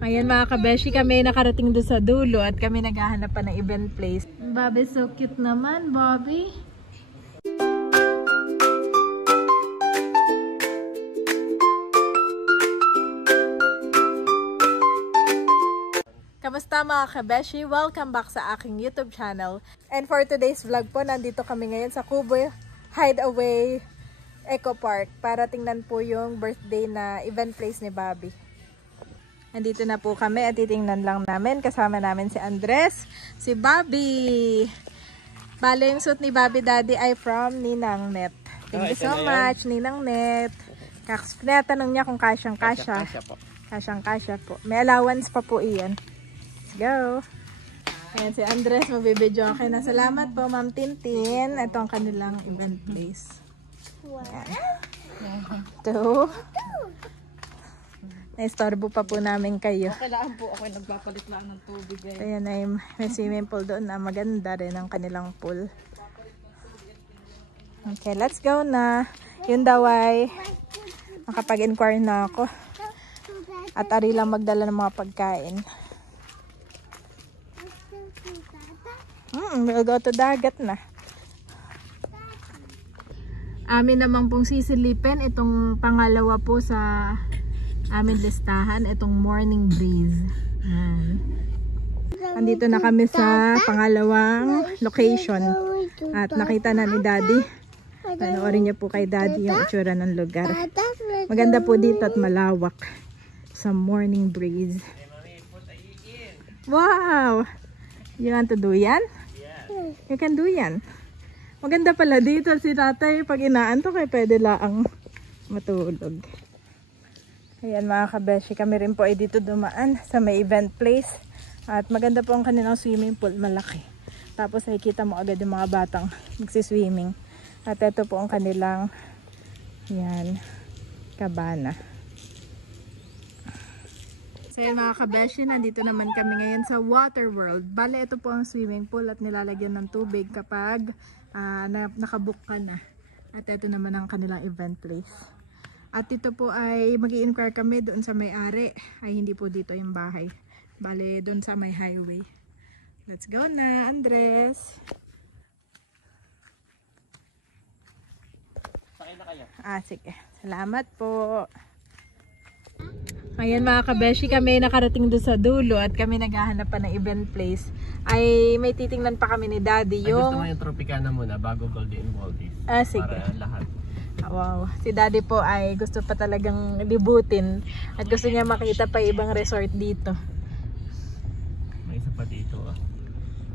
Ayan mga kabeshi, kami nakarating doon sa dulo at kami naghahanap pa ng event place. Bobby, so cute naman, Bobby. Kamusta mga kabeshi? Welcome back sa aking YouTube channel. And for today's vlog po, nandito kami ngayon sa Kubo Hideaway Eco Park para tingnan po yung birthday na event place ni Bobby. Andito na po kami at titingnan lang namin. Kasama namin si Andres, si Bobby. Bale, yung suit ni Bobby Daddy ay from Ninang Net. Thank you so much, Ninang Net. Tinatanong niya kung kasyang-kasya. Kasyang-kasya po. May allowance pa po iyan. Let's go. Ayan si Andres, mabibidyo ako na. Salamat po, Ma'am Tintin. Ito ang kanilang event place. Ito. Naistorbo pa po namin kayo. Kailangan po ako nagpapalit lang ng tubig. Ayan ay may swimming pool doon na maganda rin ang kanilang pool. Okay, let's go na. Yun daw ay makapag-inquire na ako. At ari lang magdala ng mga pagkain. We'll go to dagat na. Amin naman pong sisilipin itong pangalawa po sa amin listahan, itong Morning Breeze. Andito na kami sa pangalawang location at nakita na ni Daddy. Panoorin niyo po kay Daddy yung itsura ng lugar. Maganda po dito at malawak sa Morning Breeze. Wow! You want to do yan? You can do yan. Maganda pala dito si tatay. Pag inaantok ay pwede lang matulog. Ayan mga kabeshi, kami rin po ay dito dumaan sa may event place. At maganda po ang kanilang swimming pool, malaki. Tapos ay kita mo agad yung mga batang magsiswimming. At ito po ang kanilang yan, kabana. So yun mga kabeshi, nandito naman kami ngayon sa Water World. Bale, ito po ang swimming pool at nilalagyan ng tubig kapag nakabook ka na. At ito naman ang kanilang event place. At ito po ay mag-i-inquire kami doon sa may-ari. Ay hindi po dito yung bahay. Bale, doon sa may highway. Let's go na, Andres. Sakay na kayo. Sige. Salamat po. Ayan mga kabeshi, kami nakarating doon sa dulo at kami naghahanap pa ng event place. Ay may titingnan pa kami ni Daddy yung... Gusto mo yung Tropicana muna bago Golden Waldies. Sige. Para lahat. Wow, si Daddy po ay gusto pa talagang libutin at gusto niya makita pa ibang resort dito. May isa pa dito.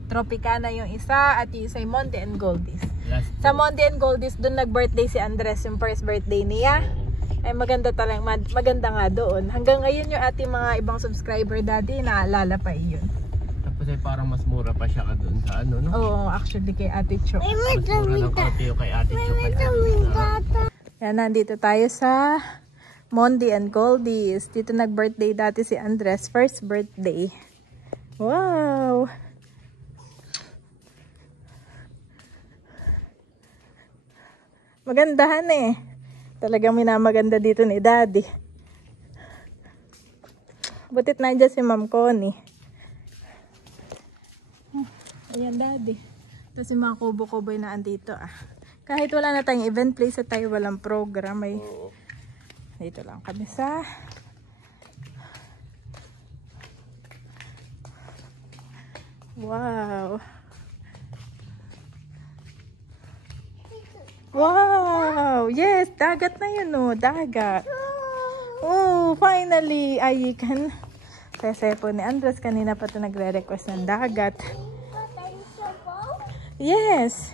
Tropicana yung isa at yung isa ay Monte and Goldies. Sa Monte and Goldies, doon nag-birthday si Andres, yung first birthday niya. Ay maganda talagang, maganda nga doon. Hanggang ngayon yung ating mga ibang subscriber Daddy, naalala pa iyon. Tapos ay parang mas mura pa siya doon sa ano, no? Oo, actually kay Ate Cho. Mas mura ng konti yung kay Ate Cho. Yan, nandito tayo sa Monte and Goldies. Dito nag-birthday dati si Andres, first birthday. Wow! Magandahan eh. Talagang minamaganda dito ni Daddy. Butit nandiyan si Ma'am Connie. Ayan Daddy. Tapos yung mga kubo-kuboy na andito Kahit wala na tayong event place at tayo walang program ay dito lang kami sa wow. Wow! Yes! Dagat na yun dagat. Oh, finally! Ay, kan. Saya po ni Andres. Kanina pa ito nagre-request ng dagat. Yes!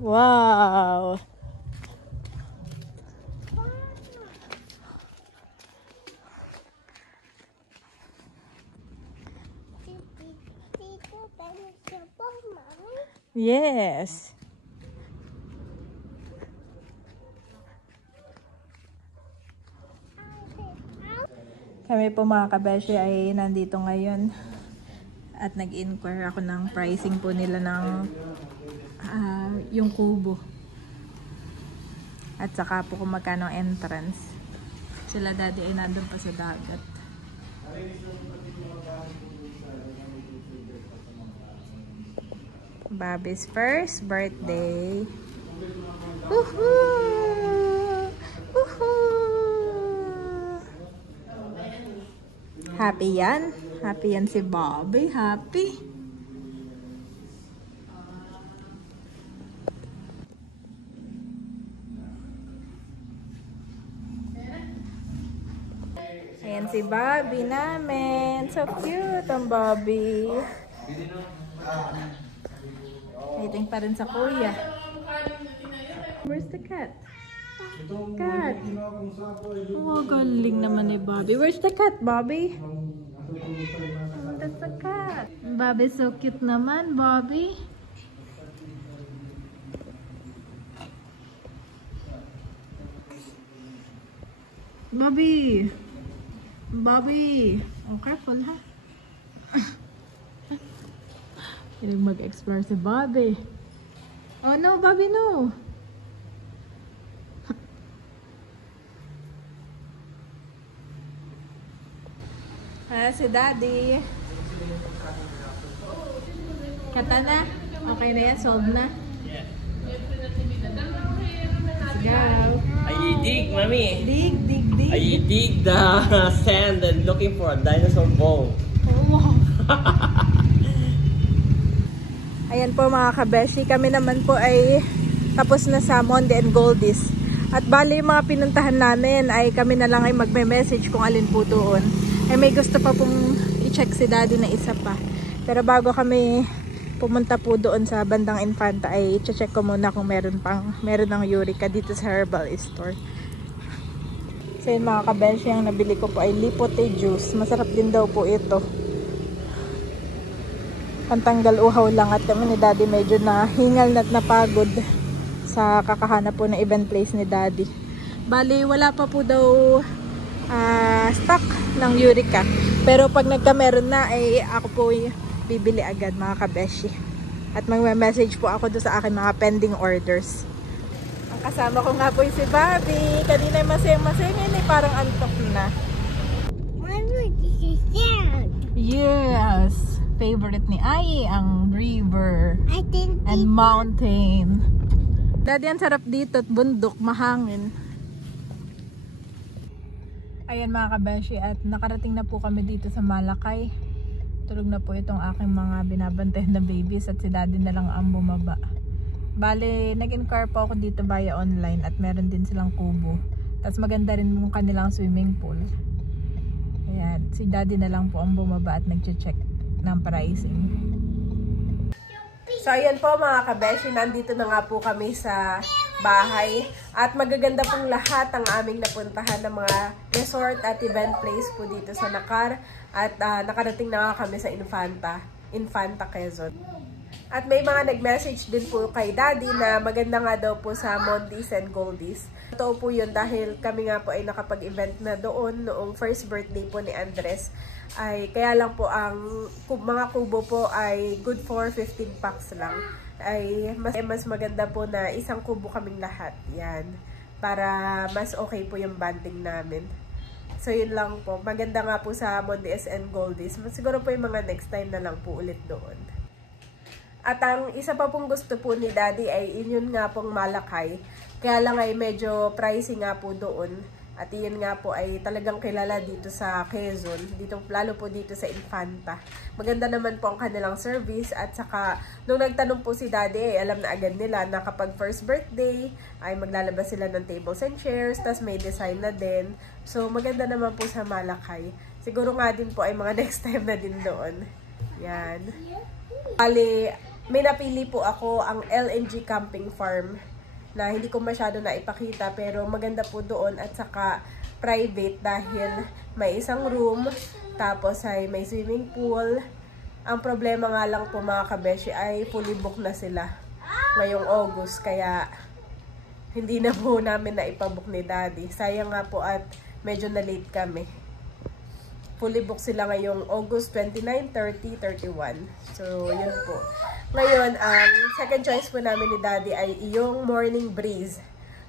Wow! Yes. Kami po mga kabeshi ay nandito ngayon At nag-inquire ako ng pricing po nila ng yung kubo. At saka po kung magkano ang entrance. Sila daddy ay nandun pa sa dagat. Bobby's first birthday. Woohoo! Woohoo! Happy yan. Happy yan si Bobby. Happy. Ayan si Bobby namin. So cute ang Bobby. Waiting pa rin sa kuya. Where's the cat? Cat. Oh, galing naman ni Bobby. Where's the cat, Bobby? Oh, that's the cat. Bobby, so cute naman, Bobby. Bobby. Bobby. Oh, careful, ha? Hilig mag-explore si Bobby. Oh no, Bobby, no. Si Daddy. Kata na? Okay na yan? Solved na? Let's go. I dig, Mommy. Dig, dig, dig. I dig the sand and looking for a dinosaur bone. Oh, wow. Ayan po mga kabeshi, kami naman po ay tapos na sa Monde and Goldies. At bali yung mga pinuntahan namin ay kami na lang ay magme-message kung alin po doon. Ay may gusto pa pong i-check si Daddy na isa pa. Pero bago kami pumunta po doon sa bandang Infanta ay i-check ko muna kung meron ng Eureka dito sa herbal store. So yun mga kabeshi, ang nabili ko po ay lipote juice. Masarap din daw po ito. Pantanggal uhaw lang at kami ni Daddy medyo nahingal at napagod sa kakahanap po ng event place ni Daddy. Bali wala pa po daw stock ng Eureka. Pero pag nagkameron na ay ako po bibili agad mga kabeshi. At magme-message po ako doon sa akin mga pending orders. Ang kasama ko nga po si Bobby. Kanina masayang-masayang ngayon parang antok na. Yes! Favorite ni Ai ang river and mountain. Daddy, ang sarap dito at bundok, mahangin. Ayan mga kabeshi, at nakarating na po kami dito sa Malakay. Tulog na po itong aking mga binabantayan na babies at si Daddy na lang ang bumaba. Bale, nag-inquire po ako dito via online at meron din silang kubo. Tapos maganda rin yung kanilang swimming pool. Ayan, si Daddy na lang po ang bumaba at nag-check ng pricing. So ayan po mga kabeshi, nandito na nga po kami sa bahay at magaganda pong lahat ang aming napuntahan ng mga resort at event place po dito sa Nakar at nakarating na nga kami sa Infanta, Quezon. At may mga nag-message din po kay Daddy na maganda nga daw po sa Mondes and Goldies. Totoo po yun dahil kami nga po ay nakapag-event na doon noong first birthday po ni Andres. Ay kaya lang po ang mga kubo po ay good for 15 packs lang. Ay mas maganda po na isang kubo kaming lahat. Yan. Para mas okay po yung banding namin. So yun lang po. Maganda nga po sa Mondes and Goldies. Siguro po yung mga next time na lang po ulit doon. At ang isa pa pong gusto po ni Daddy ay yun nga pong Malakay. Kaya lang ay medyo pricey nga po doon. At yun nga po ay talagang kilala dito sa Quezon. Dito, lalo po dito sa Infanta. Maganda naman po ang kanilang service. At saka nung nagtanong po si Daddy ay alam na agad nila na kapag first birthday ay maglalabas sila ng tables and chairs. Tas may design na din. So maganda naman po sa Malakay. Siguro nga din po ay mga next time na din doon. Yan. Bali, may napili po ako ang LNG Camping Farm na hindi ko masyado na ipakita pero maganda po doon at saka private dahil may isang room tapos ay may swimming pool. Ang problema nga lang po mga kabeshi ay fully book na sila ngayong August kaya hindi na po namin na ipabook ni Daddy. Sayang nga po at medyo na late kami. fully booked sila ngayong August 29, 30, 31. So, yun po. Ngayon, ang second choice po namin ni Daddy ay yung Morning Breeze.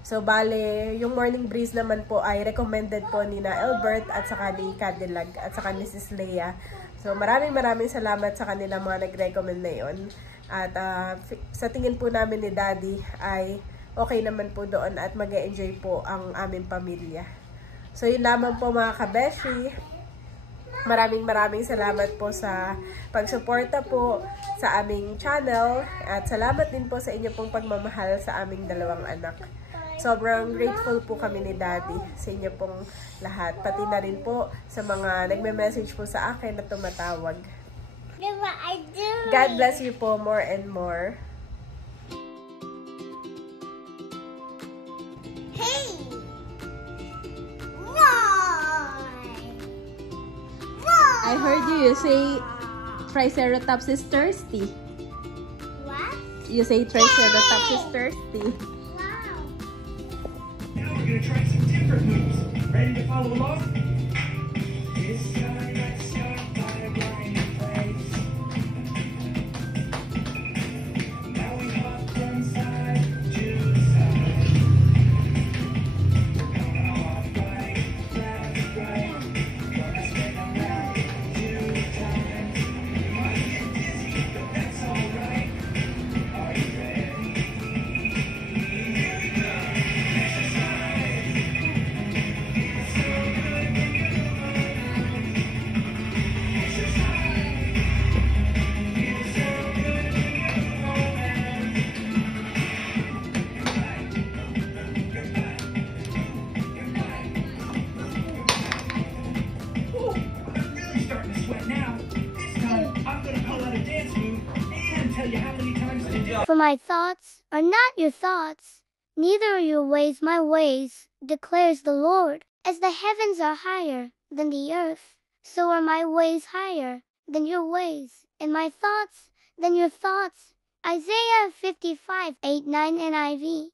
So, bale, yung Morning Breeze naman po ay recommended po ni na Albert at saka ni Cadillac at saka ni Sis Leia. So, maraming salamat sa kanila mga nag-recommend na yun. At sa tingin po namin ni Daddy ay okay naman po doon at mag-enjoy po ang aming pamilya. So, yun lamang po mga kabeshi. Maraming salamat po sa pagsuporta po sa aming channel at salamat din po sa inyo pong pagmamahal sa aming dalawang anak. Sobrang grateful po kami ni Daddy sa inyo pong lahat. Pati na rin po sa mga nagme-message po sa akin na tumatawag. God bless you po more and more. I heard you say Triceratops is thirsty. What? You say Triceratops is thirsty. Wow. Now we're gonna try some different moves. Ready to follow along? This time let's start by running place. Now we hop from side to side. We're gonna hop right, left, right. Gonna spin around 2 times. You might get dizzy, but that's alright. Are you ready? Here we go. Exercise. It's so good when you're alone. Exercise. It's so good when you're alone. Your back, your back, your back. Ooh, I'm really starting to sweat now. This time, I'm gonna pull out a dance move and tell you how many times to do it. For my thoughts are not your thoughts, neither are your ways my ways, declares the Lord. As the heavens are higher than the earth, so are my ways higher than your ways, and my thoughts than your thoughts. Isaiah 55:8-9 NIV.